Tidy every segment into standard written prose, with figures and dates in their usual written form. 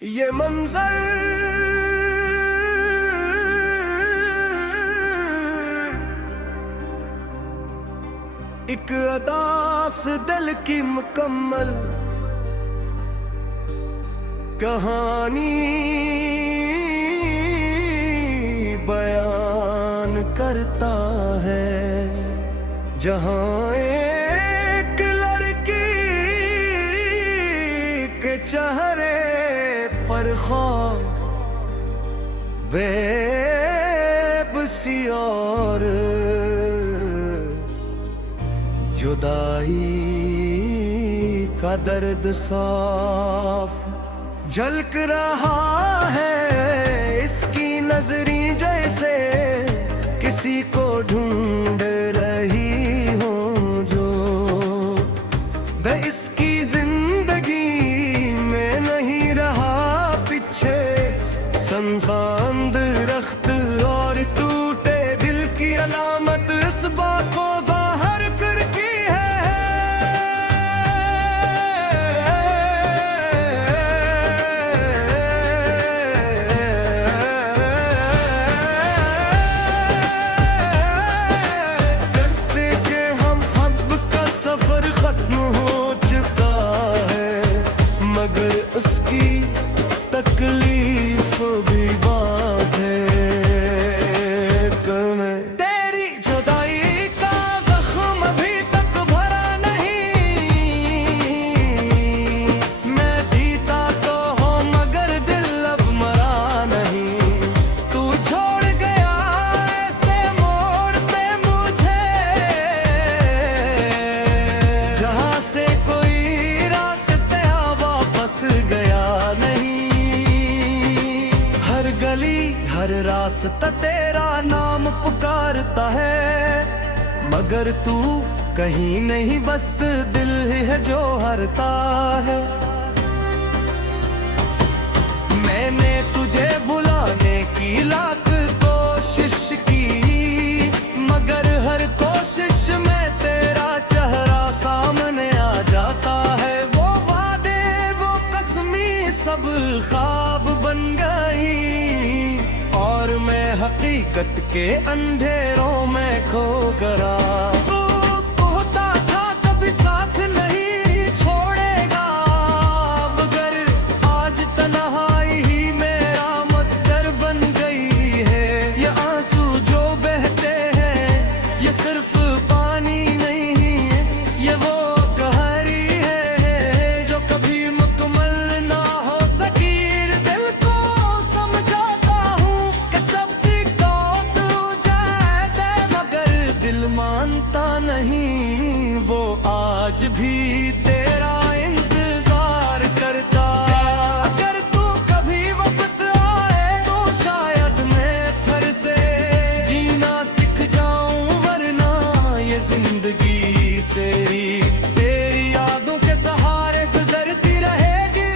ये मंजर एक अदास दिल की मुकम्मल कहानी बयान करता है, जहां एक लड़की के चेहरे पर खौफ, बेबसी और जुदाई का दर्द साफ झलक रहा है। इसकी नजरी जैसे किसी को ढूंढ रही हो, जो वे इसकी जिंदगी में नहीं रहा पीछे। संसान दरख्त और टूटे दिल की अलामत इस बात को ज़ाहिर करती उसकी तकलीफ भी बात है। तेरी जुदाई का जख्म अभी तक भरा नहीं। मैं जीता तो हो मगर दिल अब मरा नहीं। तू छोड़ गया ऐसे मोड़ पे मुझे, जहां से कोई रास्ते वापस गया नहीं। हर गली हर रास्ता तेरा नाम पुकारता है, मगर तू कहीं नहीं, बस दिल ही है जो हारता है। मैंने तुझे बुलाने की लाख कोशिश की, मगर हर कोशिश में तेरा चेहरा सामने आ जाता है। वो वादे वो कसमी सब ख्वाब बन गई, और मैं हकीकत के अंधेरों में खो गया। तू कहता था कभी साथ नहीं छोड़ेगा, मगर आज तन्हाई ही मेरा मद्दर बन गई है। ये आंसू जो बहते हैं ये सिर्फ पानी नहीं है, ये वो कहरी है जो कभी मुकम्मल ना हो सकी। दिल को समझाता हूँ कि सब ठीक तो जाए, मगर दिल मानता नहीं। वो आज भी तेरा इंतजार करता। अगर तू कभी वापस आए तो शायद मैं फिर से जीना सीख जाऊं, वरना ये जिंदगी से तेरी यादों के सहारे गुजरती रहेगी।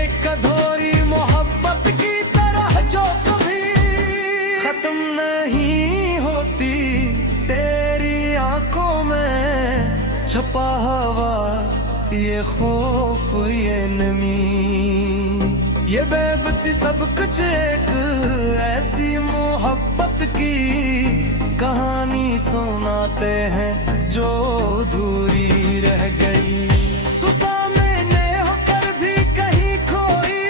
एक अधूरी मोहब्बत की तरह जो कभी खत्म नहीं होती। तेरी आंखों में छपा हुआ ये खौफ, ये नमी, ये बेबसी, सब कुछ एक ऐसी मोहब्बत की कहानी सुनाते हैं जो अधूरी रह गई। तू सामने होकर भी कहीं खोई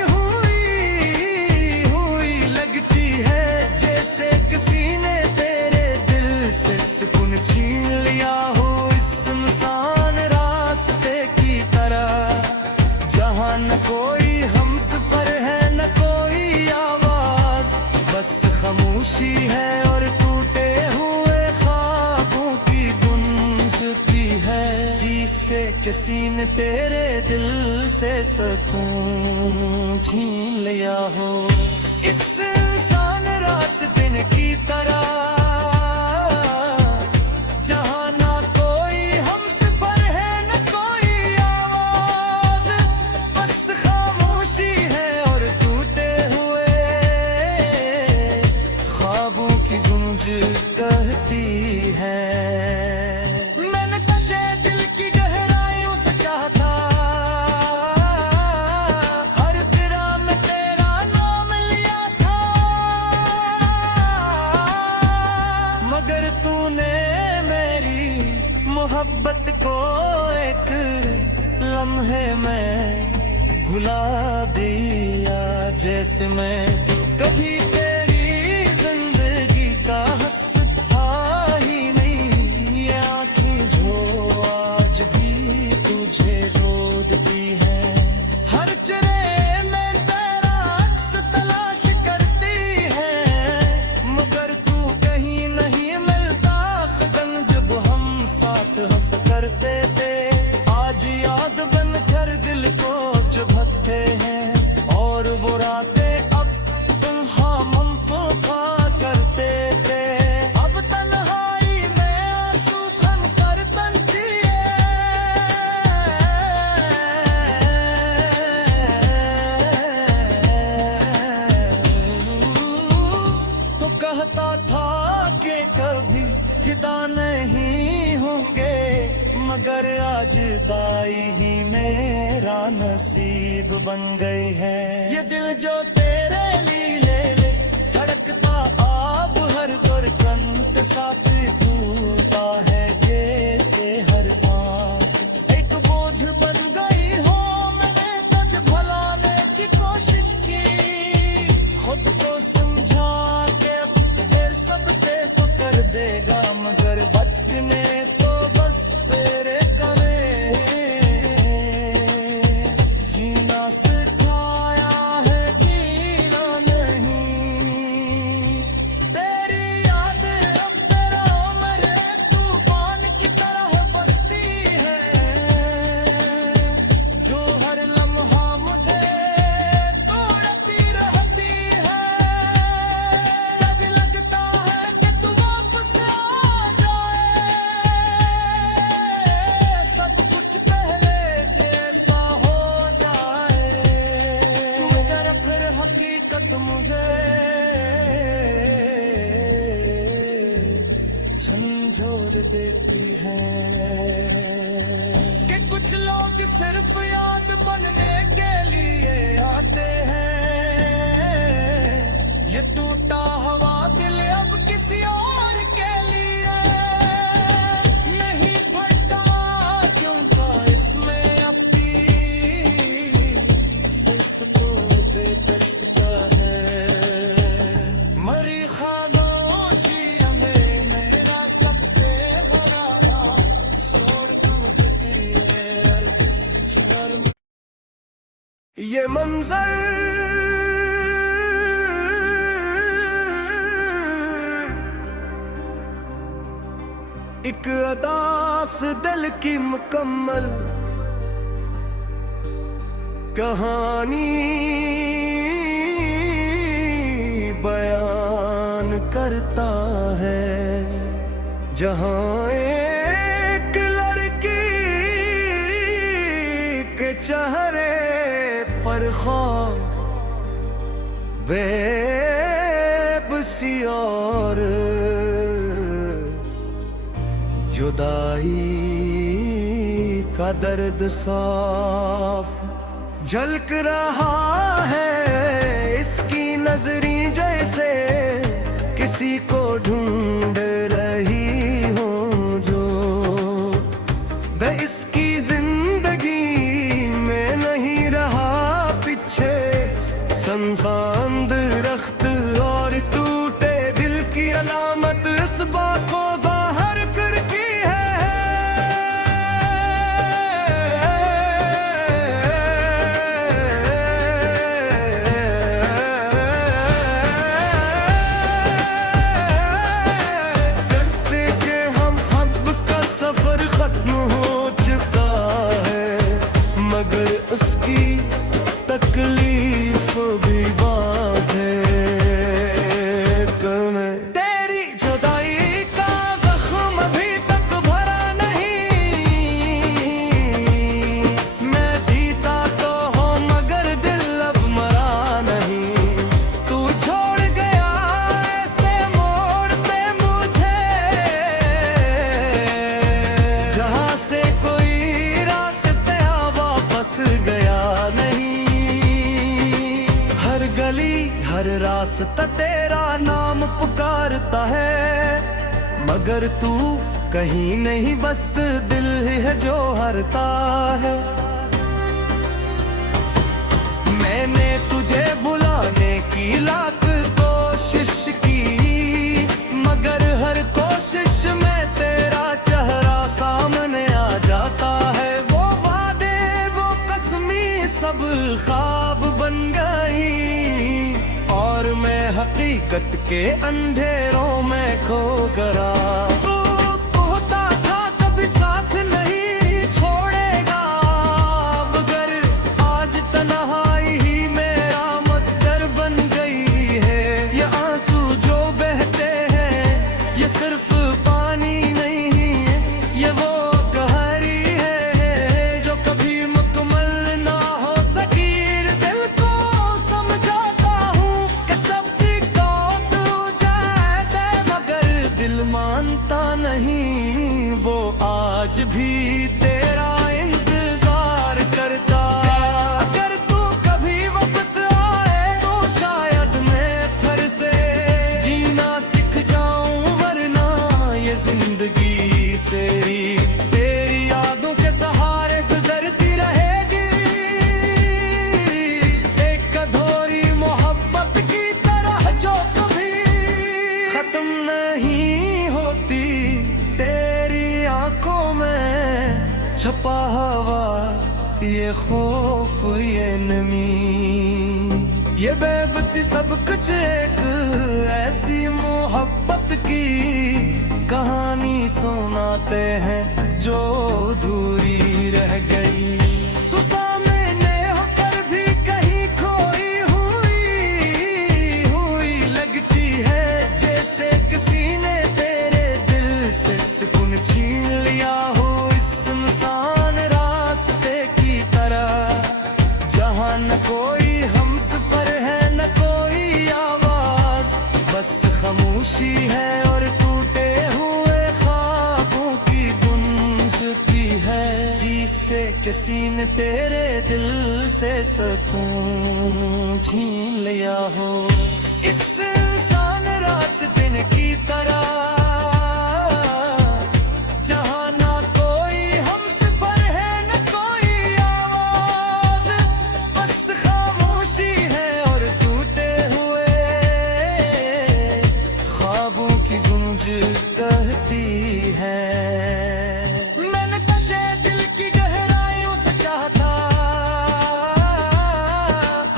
हुई लगती है, जैसे किसी ने तेरे दिल से सुकून छीन लिया हो। इस सुनसान रास्ते की तरह, जहां न कोई हमसफर है न कोई आवाज, बस खामोशी है और टूटे हुए ख्वाबों की गूंजती है। जिससे किसी ने तेरे दिल से सुकून छीन लिया हो। इस इंसान रास्ते की तरह, जहां ना कोई हमसफर है न कोई आवाज, बस खामोशी है और टूटे हुए ख्वाबों की गूंज कहती है। मैंने तुझे दिल की गहराइयों से चाहा था, भुला दिया। जैसे मैं कभी तेरी जिंदगी का हंसता ही नहीं, ये आँखें जो आज भी तुझे रोती है। हर चेहरे में तेरा अक्स तलाश करती है, मगर तू कहीं नहीं मिलता। कदम जब हम साथ हंस करते थे, आज याद बनकर दिल को चुभते हैं। और वो रातें अब तुम हम पुका करते थे, अब तन्हाई में आंसू थम कर तनती तो कहता था कि कभी फिदा नहीं होंगे, मगर आज दाई ही मेरा नसीब बन गई है। ये दिल जो तेरे लिए ले धड़कता आब हर दुर्गंध साथ टूटा है, जैसे हर सांस एक बोझ बन गई हो। मैंने तुझ भुलाने की कोशिश की, खुद को समझा के देर सब ते तो कर देगा, मगर वक्त ने तो बस तेरे कवे जीना सिखाया है, जीना नहीं। तेरी याद अब तेरा उम्र तूफान की तरह बसती है, जो हर लम्हा मुझे तोड़ती रहती है। कभी लगता है कि तू वापस आ जाए, सब कुछ पहले जैसा हो जाए, मगर फिर हकीकत मुझे झंझोर देती है कि कुछ लोग सिर्फ याद बनने के लिए आते हैं। ये टूटा हुआ दिल अब किसी और के लिए नहीं फटा, क्योंकि इसमें अपनी सिर्फ तो बेकसता है। मरी खामोशी में मेरा सबसे बड़ा शोर तुझके लिए ये मंजर एक अदास दिल की मुकम्मल कहानी बयान करता है, जहां एक लड़की के चेहरे पर खौफ, बेबसी और जुदाई का दर्द साफ झलक रहा है। इसकी नजरी जैसे किसी को ढूंढ रही हो, जो वे इसकी जिंदगी में नहीं रहा पीछे। संसान दरख्त और टूटे दिल की अलामत इस बात को जाहिर करती सफर खत्म हो चुका है, मगर उसकी तकलीफ भी बात है। तेरी जुदाई का जख्म अभी तक भरा नहीं, मैं जीता तो हो मगर दिल अब मरा नहीं। तू छोड़ गया ऐसे मोड़ पे मुझे, जहां से कोई रास्ते वापस गया नहीं। हर गली हर रास्ता तेरा नाम पुकारता है, मगर तू कहीं नहीं, बस दिल है जो हरता है। कोशिश में तेरा चेहरा सामने आ जाता है। वो वादे वो कसमी सब ख्वाब बन गई और मैं हकीकत के अंधेरों में खो गया। तू कहता था कभी साथ नहीं छोड़ेगा, मगर आज तन्हाई ही मेरा मद्दर बन गई है। ये आंसू जो बहते हैं ये सिर्फ पानी नहीं है, ये वो कहरी है जो कभी मुकम्मल ना हो सकी। दिल को समझाता हूँ कि सब ठीक तो जाए, मगर दिल मानता नहीं, वो आज भी तेरा इंतजार करता। अगर तू कभी वापस आए तो शायद मैं फिर से जीना सीख जाऊं, वरना ये जिंदगी से तेरी यादों के सहारे गुजरती रहेगी। एक अधूरी मोहब्बत की तरह जो कभी खत्म नहीं होती, तेरी आंखों में छपा हुआ ये खौफ ये नमी, ये बेबसी सब कुछ एक ऐसी मोहब्बत की कहानी सुनाते हैं जो अधूरी रह गई। तू सामने होकर भी कहीं खोई हुई लगती है, जैसे किसी ने तेरे दिल से सुकून छीन लिया हो इस सुनसान रास्ते की तरह, जहाँ न कोई हमसफर है न कोई आवाज, बस खामोशी है और टूटे हुए ख्वाबों की गूंजती है। जिससे किसी ने तेरे दिल से सुकून छीन लिया हो इस इंसान रास्ते की तरह, जहाँ ना कोई हमसफर है न कोई आवाज, बस खामोशी है और टूटे हुए ख्वाबों की गूंज कहती है। मैंने तुझे दिल की गहराइयों से चाहा था,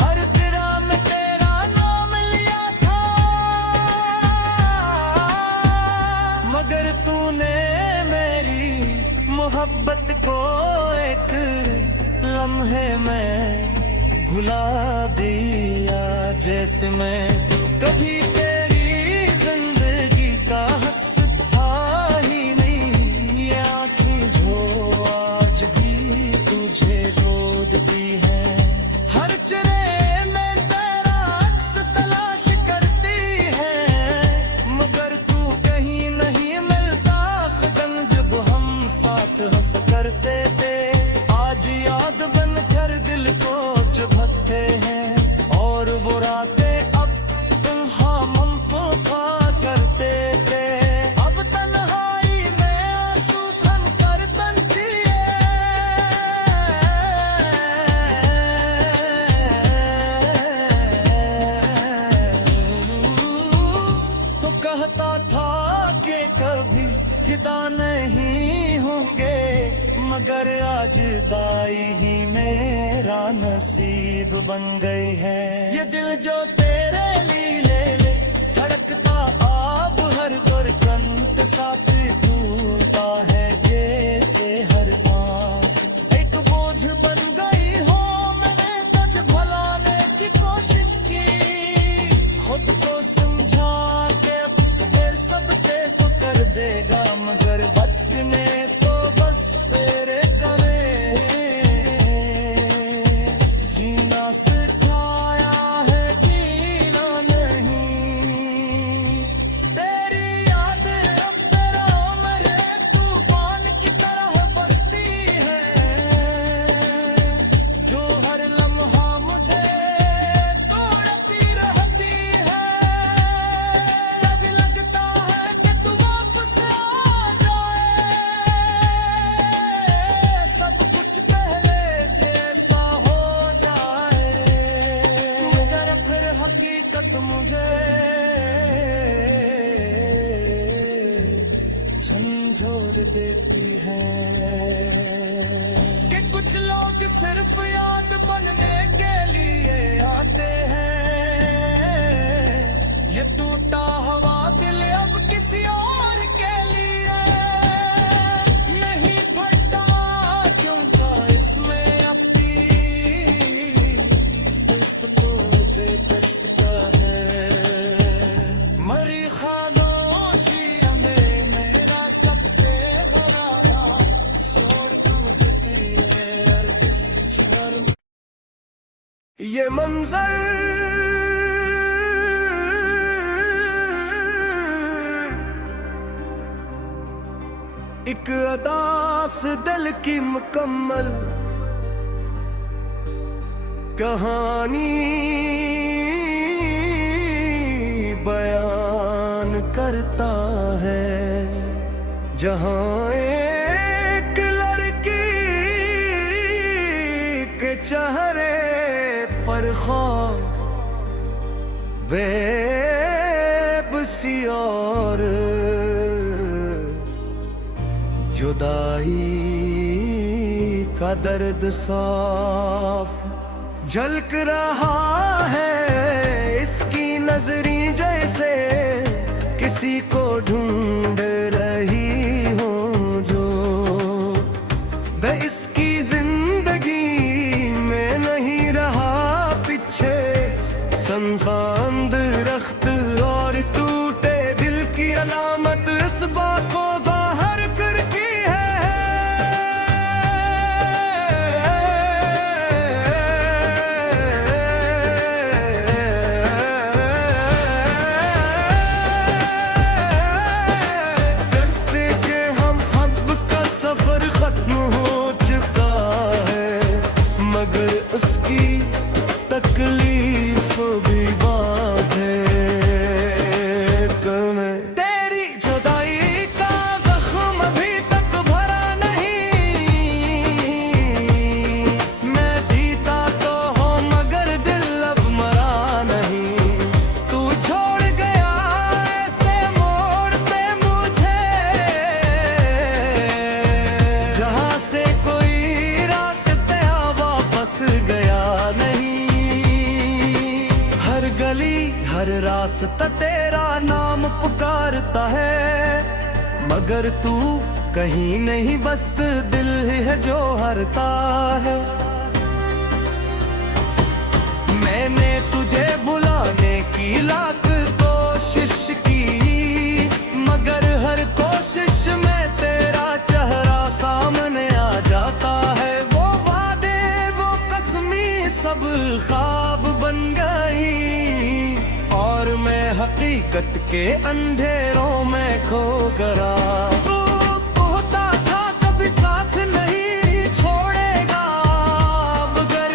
हर तेरा में तेरा नाम लिया था, मगर तूने मेरी मोहब्बत को एक लम्हे में भुला दिया। जैसे मैं कभी तेरी जिंदगी का हिस्सा ही नहीं, ये आँखें जो आज भी तुझे रोदती है, हर चेहरे में तेरा अक्स तलाश करती है, मगर तू कहीं नहीं मिलता। कदम जब हम साथ हंस करते थे, आज याद बन कर दिल को चुभते हैं, और वो रातें अब तुम हम पुका करते थे। अब तन्हाई में आंसू थम कर तनती तो कहता था कि कभी फिदा नहीं होंगे, मगर आज दाई ही मेरा नसीब बन गई है। ये दिल जो तेरे लिए ले धड़कता आब हर दुर्गंध साथ टूटा है, जैसे हर सांस एक बोझ बन गई हो। मैंने तुझ भुलाने की कोशिश की, खुद को समझा के तेरे सब ते तो कर देगा, मगर वक्त ने तो बस तेरे कवे जीना सिखाया है, जीना नहीं। तेरी याद अब तेरा उम्र तूफान की तरह बसती है, देती है कि कुछ लोग सिर्फ याद बनने के लिए आते हैं। ये टूटा हुआ दिल अब किसी और के लिए नहीं भटका, क्योंकि इसमें अपनी सिर्फ तो बेकस का है। मरी खामोशी में मेरा सबसे बड़ा छोड़ तुझे है अर्दिश पर। ये मंजर एक अदास दिल की मुकम्मल कहानी बयान करता है, जहां एक लड़की के चेहरे पर खौफ, बेबसी और जुदाई का दर्द साफ झलक रहा है इसकी नजरी, जैसे किसी को ढूंढ रही हो जो वे इसकी जिंदगी में नहीं रहा पीछे। संसान दरख्त और टूटे दिल की अलामत इस बात को जाहिर करती सफर खत्म हो चुका है, मगर उसकी तकलीफ भी बात है। तेरी जुदाई का जख्म अभी तक भरा नहीं, मैं जीता तो हो मगर दिल अब मरा नहीं। तू छोड़ गया ऐसे मोड़ पे मुझे, जहां से कोई रास्ते वापस गया नहीं। हर गली हर रास्ता तेरा नाम पुकारता है, मगर तू कहीं नहीं, बस दिल ही है जो हरता है। मैंने तुझे बुलाने की लाख कोशिश की, मगर हर कोशिश में तेरा चेहरा सामने आ जाता है। वो वादे वो कसमी सब ख्वाब बन गई, और मैं हकीकत के अंधेरों में खो गया। तू कहता था कभी साथ नहीं छोड़ेगा, मगर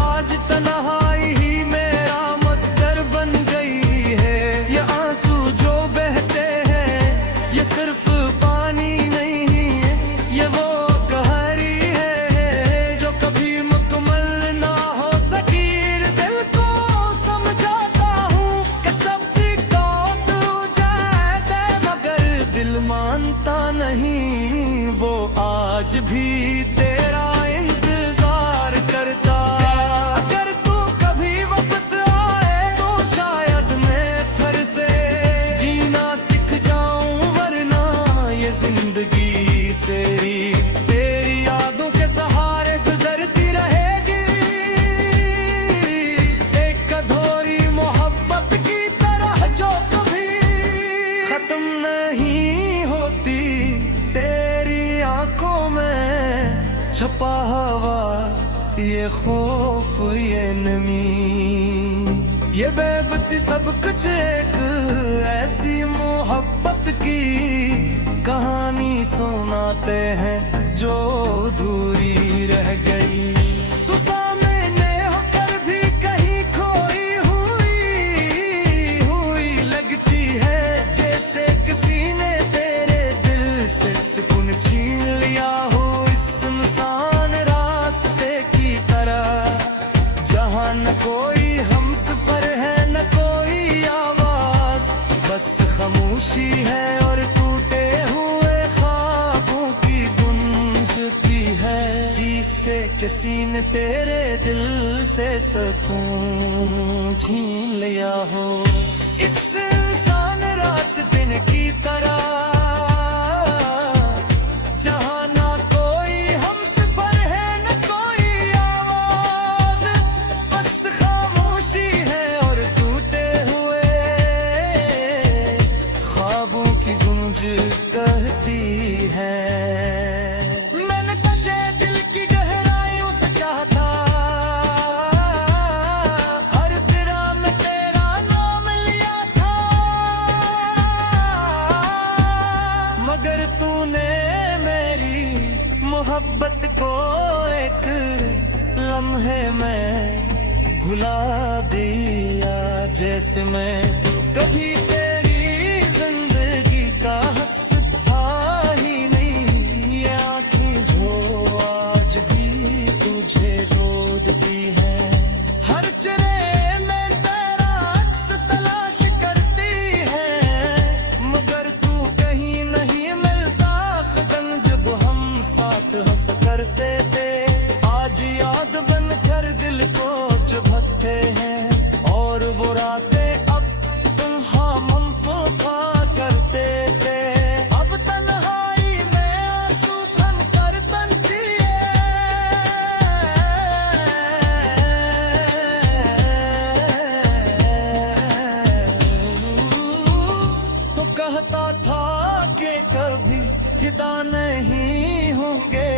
आज तन्हाई ही मेरा मकदर बन गई है। ये आंसू जो बहते हैं ये सिर्फ पानी नहीं है, ये वो कहरी है जो कभी मुकम्मल ना हो सकी। दिल को समझाता हूँ कि सब ठीक तो जाए, मगर दिल मानता नहीं, वो आज भी तेरा इंतजार करता। अगर तू कभी वापस आए तो शायद मैं फिर से जीना सीख जाऊं, वरना ये जिंदगी से तेरी यादों के सहारे गुजरती रहेगी। एक अधूरी मोहब्बत की तरह जो कभी खत्म नहीं होती, तेरी आंखों में छपा हुआ ये खौफ ये नमी, ये बेबसी सब कुछ एक ऐसी मोहब्बत की कहानी सुनाते हैं जो अधूरी रह गई। तू सामने होकर भी कहीं खोई हुई लगती है, जैसे किसी ने तेरे दिल से सुकून छीन लिया हो इस सुनसान रास्ते की तरह, जहां न कोई हमसफर है न कोई आवाज, बस खामोशी है और टूटे हुए ख्वाबों किसी ने तेरे दिल से सुकून छीन लिया हो। इस इंसान रास्ते की तरह जहाँ ना कोई हमसफर है न कोई आवाज, बस खामोशी है और टूटे हुए ख्वाबों की गूंज कहती है। मैंने तुझे दिल की गहराइयों से चाहा था, हर तेरा में तेरा नाम लिया था, मगर तूने मेरी मोहब्बत को एक लम्हे में भुला दिया। जैसे मैं कभी तेरी जिंदगी का हंसता ही नहीं, ये आँखें जो आज भी तुझे रोती है। हर चेहरे में तेरा अक्स तलाश करती है, मगर तू कहीं नहीं मिलता कदम जब हम साथ हंस करते थे। आज याद बनकर दिल को चुभते हैं और वो रातें अब तुम हम पुका करते थे। अब तन्हाई में आंसू थम कर तनती है, तो कहता था कि कभी फिदा नहीं होंगे,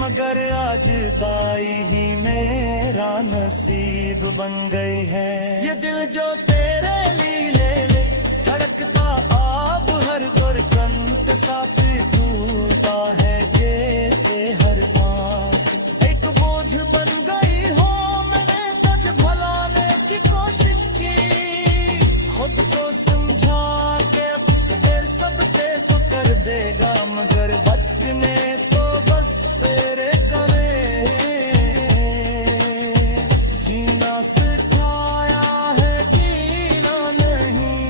मगर आज दाई ही मेरा नसीब बन गई है। ये दिल जो तेरे लिए ले धड़कता आब हर दुर्गंध साथ टूटा है, जैसे हर सांस एक बोझ बन गई हो। मैंने तुझे भुलाने की कोशिश की, खुद को समझा के देर सब ते तो कर देगा, मगर वक्त ने तो बस तेरे कवे जीना सिखाया है, जीना नहीं।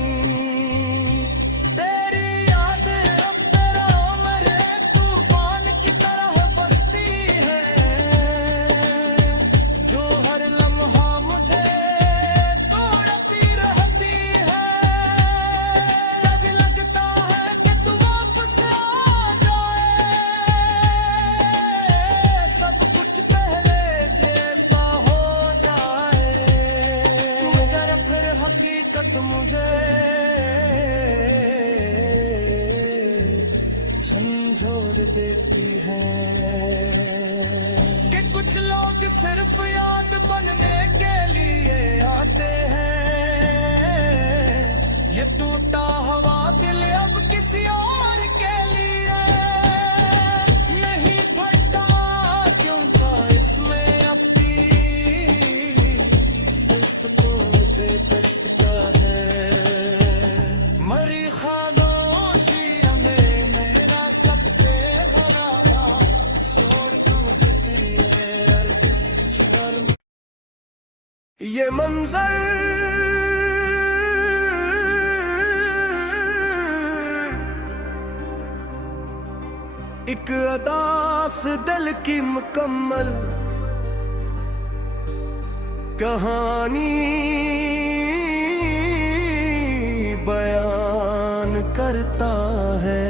तेरी याद अब तेरा उम्र तूफान की तरह बसती है, जो हर लम्हा मुझे तोड़ती रहती है। कभी लगता है कि तू वापस आ जाए, सब कुछ पहले जैसा हो जाए, मगर फिर हकीकत मुझे झंझोर देती है कि कुछ लोग सिर्फ याद बनने के लिए आते हैं। ये टूटा हुआ दिल अब किसी और के लिए नहीं फटता, क्यों था इसमें अपनी सिर्फ तो बेबस का है। मरी खामोशी में मेरा सबसे बड़ा था, शोर तू बिखरी है हर किस छोर में। ये मंजर एक अदास दिल की मुकम्मल कहानी बयान करता है,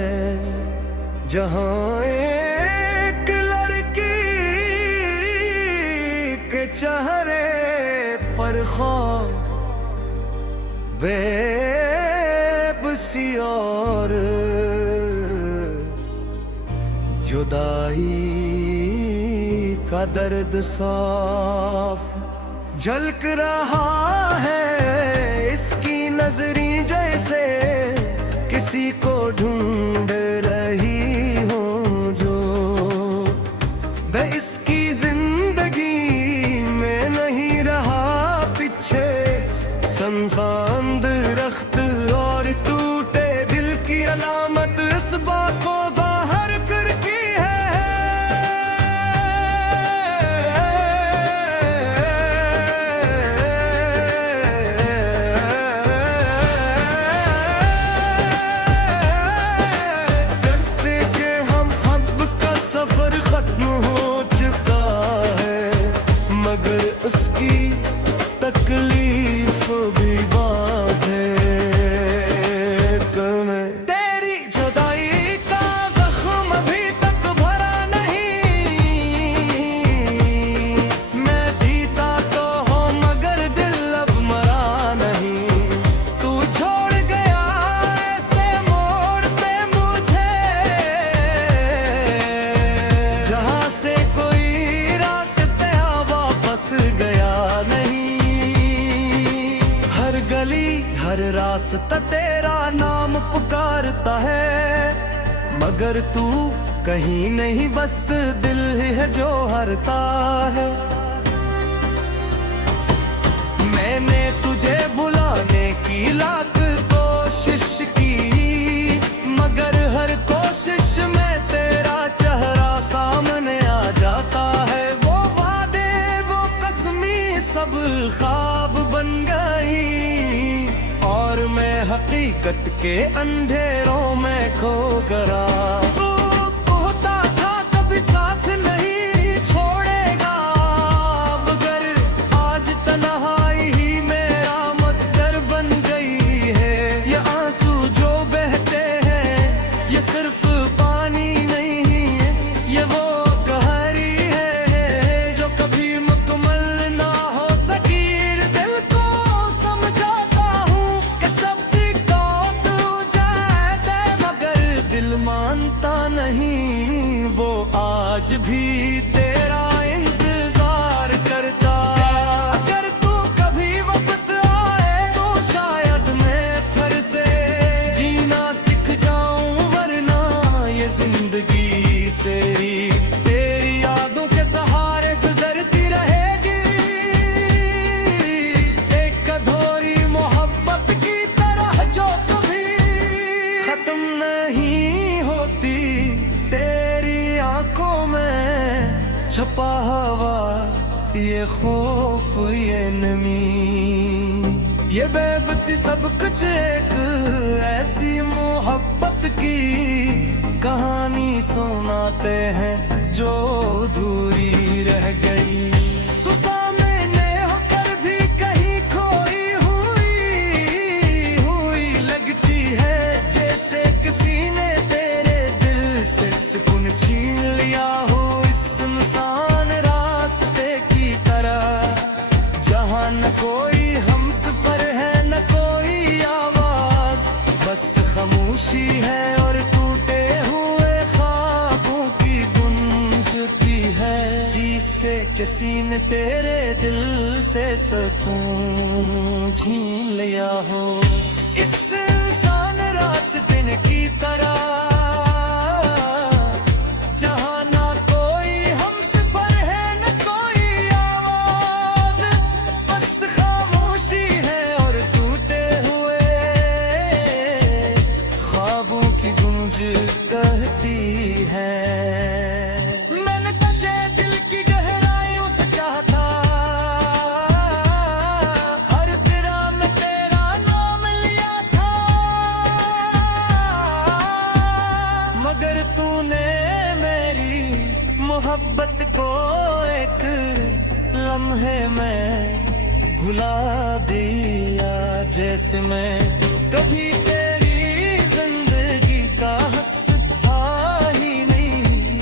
जहां एक लड़की के चेहरे पर खौफ, बेबसी और जुदाई का दर्द साफ झलक रहा है। इसकी नजरी जैसे किसी को ढूंढ रही हो, जो मैं इसकी जिंदगी में नहीं रहा पीछे। संसान दरख्त और टूटे दिल की अलामत इस बात को जाहिर करती है। सफर खत्म हो चुका है, उसकी तकलीफ भी बांधे तुम्हें। तेरी जुदाई का जख्म अभी तक भरा नहीं, मैं जीता तो हो मगर दिल अब मरा नहीं। तू छोड़ गया ऐसे मोड़ पे मुझे, जहां से कोई रास्ते वापस गया नहीं। हर गली हर रास्ता तेरा नाम पुकारता है, मगर तू कहीं नहीं, बस दिल ही है जो हरता है। मैंने तुझे भुलाने की लाख कोशिश की, मगर हर कोशिश में तेरा चेहरा सामने आ जाता है। वो वादे वो कसमी सब ख्वाब बन गई, और मैं हकीकत के अंधेरों में खो गया। तू कहता था कभी साथ नहीं छोड़ेगा, मगर आज तन्हाई ही मेरा मकदर बन गई है। ये आंसू जो बहते हैं ये सिर्फ पानी नहीं है, ये वो कहरी है जो कभी मुकम्मल ना हो सकी। दिल को समझाता हूँ कि सब ठीक तो जाए, मगर दिल मानता नहीं, वो आज भी तेरा इंतजार करता। अगर तू कभी वापस आए तो शायद मैं फिर से जीना सीख जाऊं, वरना ये जिंदगी से ही तेरी यादों के सहारे गुजरती रहेगी। एक अधूरी मोहब्बत की तरह जो कभी खत्म नहीं होती, तेरी आंखों में छपा हुआ ये खौफ ये नमी, ये बेबसी सब कुछ एक ऐसी मोहब्बत की कहानी सुनाते हैं जो अधूरी रह गई। तू सामने होकर भी कहीं खोई हुई लगती है, जैसे किसी ने तेरे दिल से सुकून छीन लिया हो इस सुनसान रास्ते की तरह, जहां न कोई हमसफर है न कोई आवाज, बस खामोशी है और टूटे हुए ख्वाबों की गूंजती है। जिससे किसी ने तेरे दिल से सुकून छीन लिया हो इस इंसान रास्ते की तरह, जहां ना कोई हमसफर है न कोई आवाज, बस खामोशी है और टूटे हुए ख्वाबों की गूंज कहती है। मैंने तुझे दिल की गहराइयों से चाहा था, हर तेरा में तेरा नाम लिया था, मगर तूने मेरी मोहब्बत को एक लम्हे में भुला दिया। जैसे मैं कभी तेरी जिंदगी का हिस्सा ही नहीं,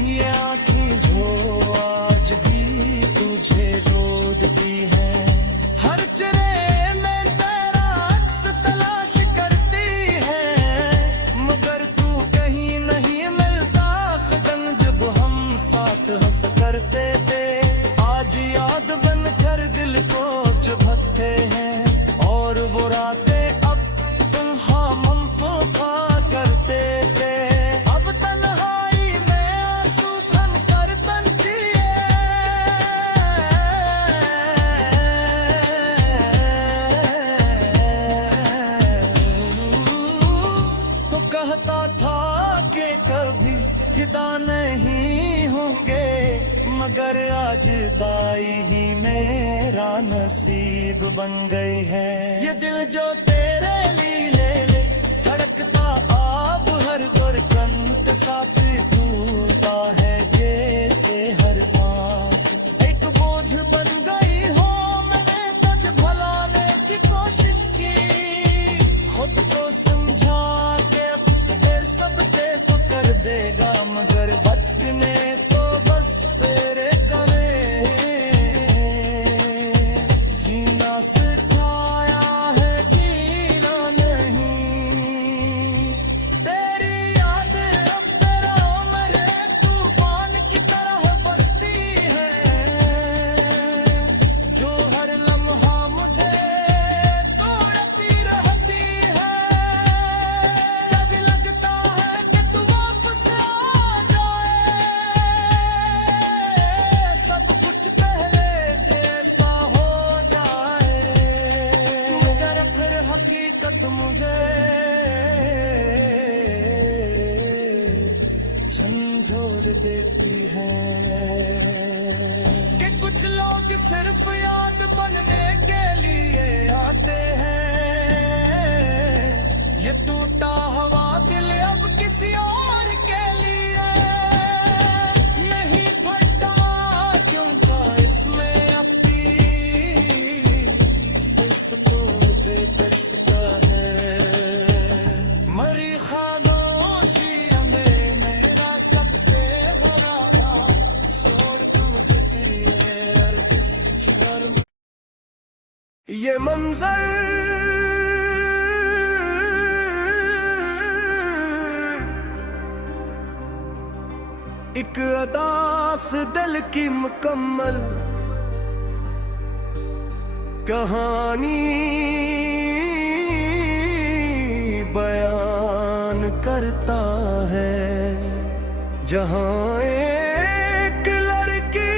ये आँखें जो आज भी तुझे रोदती है, हर चेहरे में तेरा अक्स तलाश करती है, मगर तू कहीं नहीं मिलता। कदम जब हम साथ हंस करते थे, आज याद बनकर दिल को चुभते हैं, और वो रातें अब तुम हम पुका करते थे। अब तन्हाई में आंसू थन कर बनती तो कहता था कि कभी फिदा नहीं होंगे, मगर आज दाई ही मेरा नसीब बन गई है। ये दिल जो तेरे लिए ले धड़कता आब हर धड़कन के साथ टूटा है, जैसे हर सांस एक बोझ बन गई हो देती है कि कुछ लोग सिर्फ याद बनने के लिए आते हैं। ये टूटा हुआ दिल अब किसी और के लिए नहीं फटता, क्योंकि इसमें अपनी सिर्फ तो बेकस का है। मरी खामोशी में मेरा सबसे बड़ा शोर तुम जिक्री है और किस छोर में। ये मंजर एक अदास दिल की मुकम्मल कहानी बयान करता है, जहां एक लड़की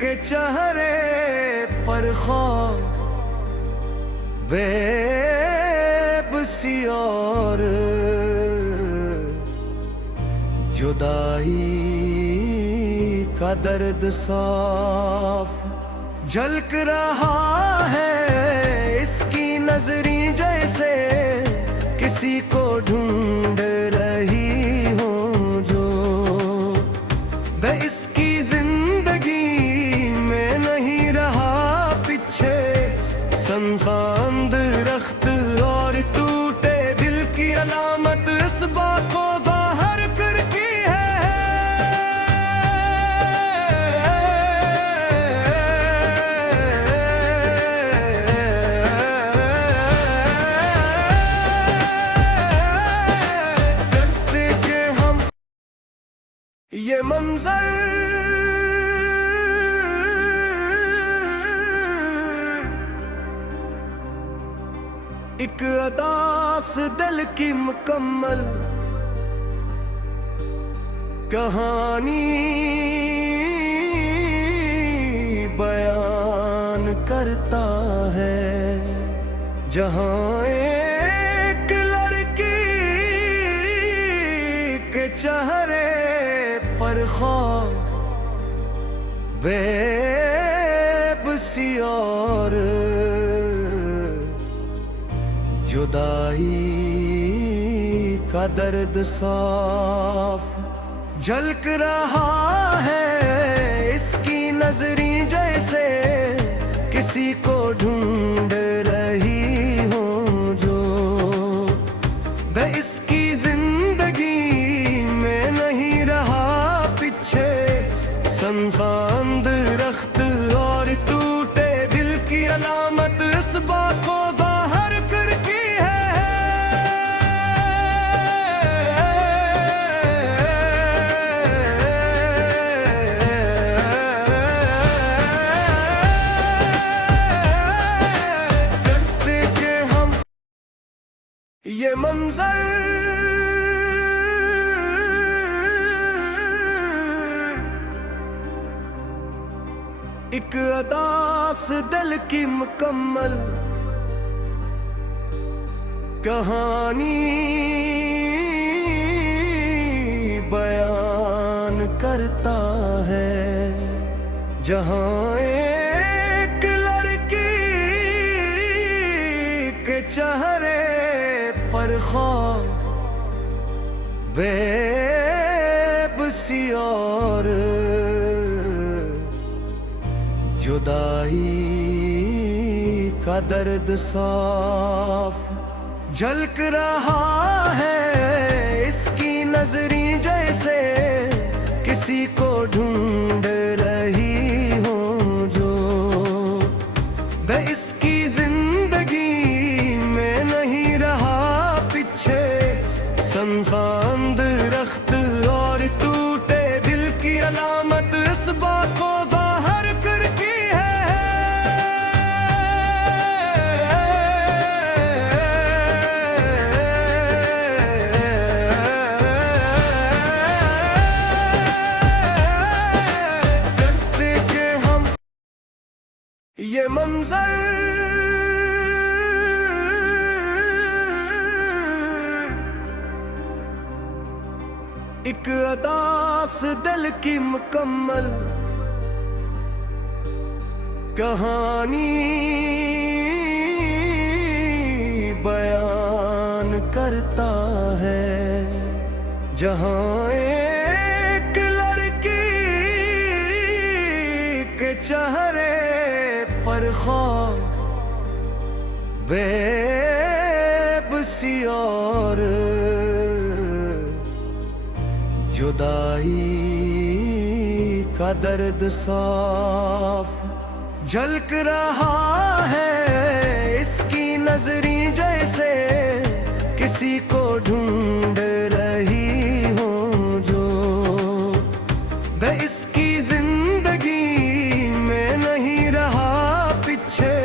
के चेहरे पर खौफ, बेबसी और जुदाई का दर्द साफ झलक रहा है। इसकी नजरी जैसे किसी को ढूंढ रही हो, जो वे इसकी जिंदगी में नहीं रहा पीछे। संसान दरख्त और टूटे दिल की अलामत इस बात को जाहिर करती है। करते के हम ये मंजर एक अदास दिल की मुकम्मल कहानी बयान करता है, जहां एक लड़की के चेहरे पर खौफ, बेबसी और जुदाई का दर्द साफ झलक रहा है। इसकी नजरी जैसे किसी को ढूंढ रही हो, जो वे इसकी जिंदगी में नहीं रहा पीछे। संसान दरख्त और टूटे दिल की अलामत इस बात को जाहिर करती है। करते के हम ये मंजर एक अदास दिल की मुकम्मल कहानी बयान करता है, जहां एक लड़की के चेहरे पर खौफ, बेबसी और जुदाई का दर्द साफ झलक रहा है। इसकी नजरी जैसे किसी को ढूंढ रही हो, जो वे इसकी जिंदगी में नहीं रहा पीछे। संसान दरख्त और टूटे दिल की अलामत इस बात को जाहिर करती है। करते के हम ये मंजर एक अदास दिल की मुकम्मल कहानी बयान करता है, जहां एक लड़की के चेहरे पर खौफ, बेबसी और जुदाई का दर्द साफ झलक रहा है इसकी नजरी, जैसे किसी को ढूंढ रही हो जो इसकी जिंदगी में नहीं रहा पीछे।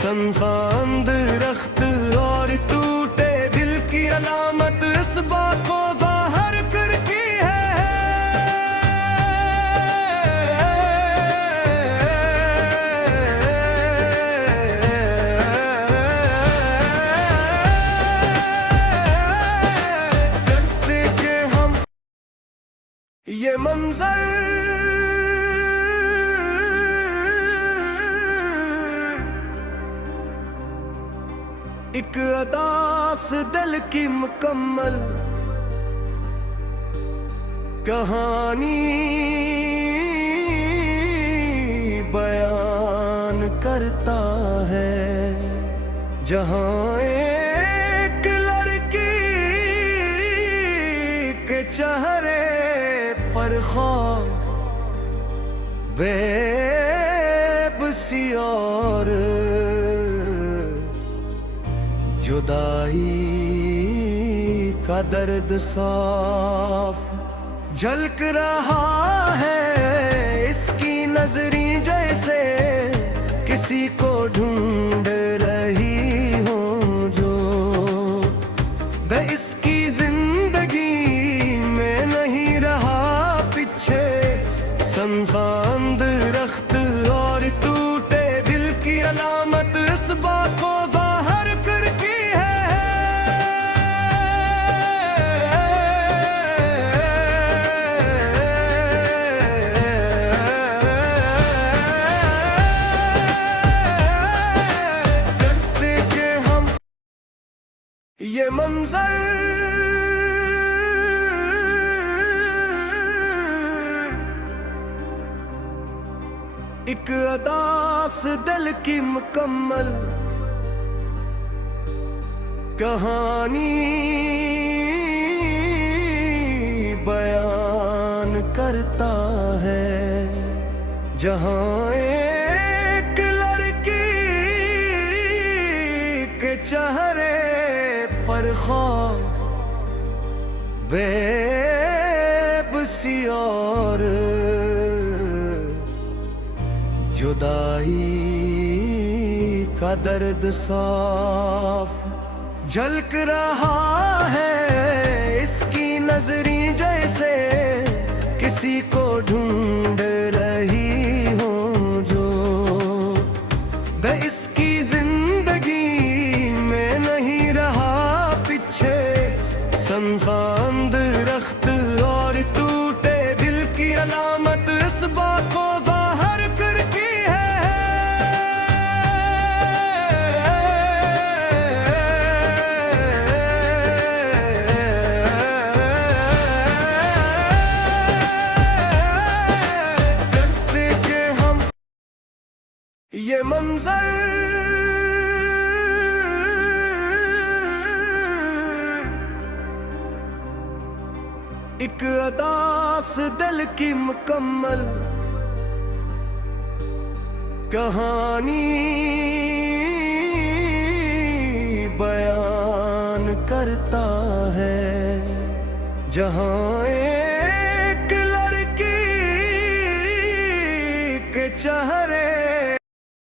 संसान दरख्त और टूटे दिल की अलामत इस बात को जाहिर करती है। करते के हम ये मंजर एक अदास दिल की मुकम्मल कहानी बयान करता है, जहां एक लड़की के चेहरे पर खौफ, बेबसी और जुदाई का दर्द साफ झलक रहा है इसकी नजरी, जैसे किसी को ढूंढ रही हो जो इसकी जिंदगी में नहीं रहा पीछे। संसान दरख्त और टूटे दिल की अलामत इस बात को जाहिर करती है। करते के हम ये मंजर एक अदास दिल की मुकम्मल कहानी बयान करता है, जहां एक लड़की के चेहरे पर खौफ, बेबसी और जुदाई का दर्द साफ झलक रहा है इसकी नजरी, जैसे किसी को ढूंढ रही हो जो इसकी जिंदगी में नहीं रहा पीछे। संसान दरख्त और टूटे दिल की अलामत इस बात को जाहिर करती है। करते के हम ये मंजर एक अदास दिल की मुकम्मल कहानी बयान करता है, जहां एक लड़की के चेहरे